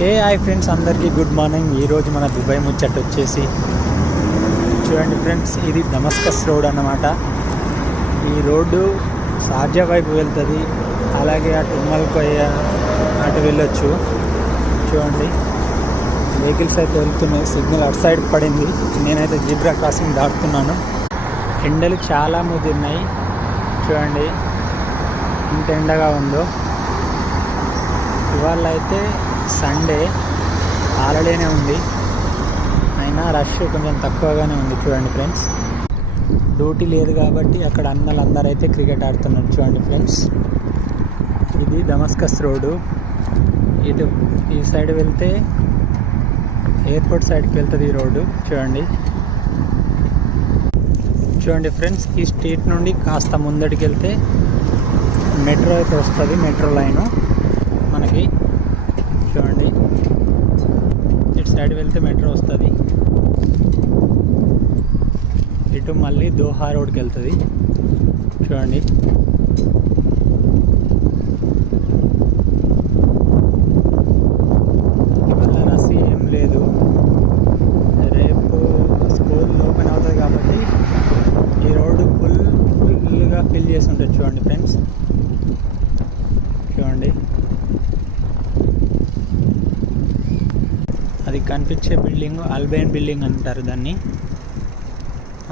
Hi friends, అందరికీ good morning. ఈరోజు మన దుబాయ్ ముచ్చట వచ్చేసి చూడండి ఫ్రెండ్స్, ఇది దమస్కస్ రోడ్ అన్నమాట. ఈ రోడ్డు షార్జా వైపు వెళ్తుంది, అలాగే అటు ఉమ్మల్ కొయ్య అటు వెళ్ళొచ్చు. చూడండి వెహికల్స్ అయితే వెళ్తున్నాయి. సిగ్నల్ అటు సైడ్ పడింది. నేనైతే జీబ్రా క్రాసింగ్ దాటుతున్నాను. ఎండలు చాలా ముదిరినాయి. చూడండి ఎంత ఎండగా ఉందో. ఇవాళ అయితే సండే, హాలిడేనే ఉంది, అయినా రష్ కొంచెం తక్కువగానే ఉంది. చూడండి ఫ్రెండ్స్, డ్యూటీ లేదు కాబట్టి అక్కడ అందరూ అయితే క్రికెట్ ఆడుతున్నారు. చూడండి ఫ్రెండ్స్, ఇది దమస్కస్ రోడ్డు. ఇటు ఈ సైడ్ వెళ్తే ఎయిర్పోర్ట్ సైడ్కి వెళ్తుంది ఈ రోడ్డు. చూడండి ఫ్రెండ్స్, ఈ స్ట్రీట్ నుండి కాస్త ముందటికి వెళ్తే మెట్రో అయితే వస్తుంది, మెట్రో లైను మనకి. చూడండి ఇటు సైడ్ వెళ్తే మెట్రో వస్తుంది. ఇటు మళ్ళీ దోహా రోడ్కి వెళ్తుంది. చూడండి ఇవాళ రసీ ఏం లేదు, రేపు స్కూల్ ఓపెన్ అవుతుంది కాబట్టి ఈ రోడ్డు ఫుల్గా ఫిల్ చేసి ఉంటుంది. చూడండి ఫ్రెండ్స్, చూడండి అది కనిపించే బిల్డింగ్ అల్బైన్ బిల్డింగ్ అంటారు దాన్ని.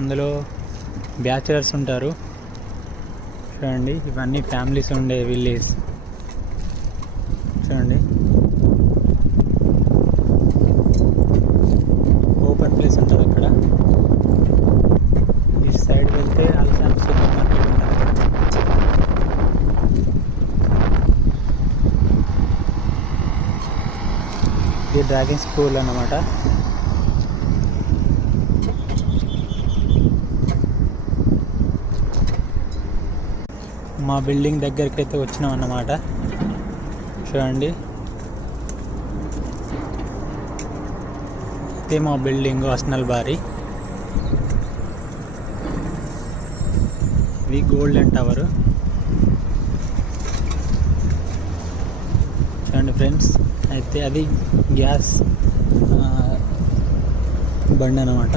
అందులో బ్యాచిలర్స్ ఉంటారు. చూడండి ఇవన్నీ ఫ్యామిలీస్ ఉండే విలేజ్. చూడండి ఓపెన్ ప్లేస్ ఉంటుంది అక్కడ. ఈ సైడ్ వెళ్తే అల్సామ్ సూపర్ మార్కెట్ ఉంటుంది. ఇది డ్రైవింగ్ స్కూల్ అన్నమాట. మా బిల్డింగ్ దగ్గరికి అయితే వచ్చినాం అన్నమాట. చూడండి ఇది మా బిల్డింగ్ హస్నల్ బారీ. ఇది గోల్డెన్ టవర్. చూడండి ఫ్రెండ్స్, అయితే అది గ్యాస్ బండి అన్నమాట.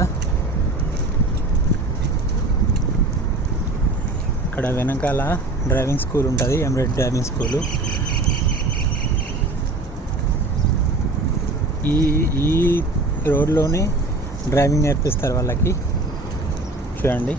ఇక్కడ వెనకాల డ్రైవింగ్ స్కూల్ ఉంటుంది, ఎమిరేట్ డ్రైవింగ్ స్కూలు. ఈ రోడ్లోనే డ్రైవింగ్ నేర్పిస్తారు వాళ్ళకి. చూడండి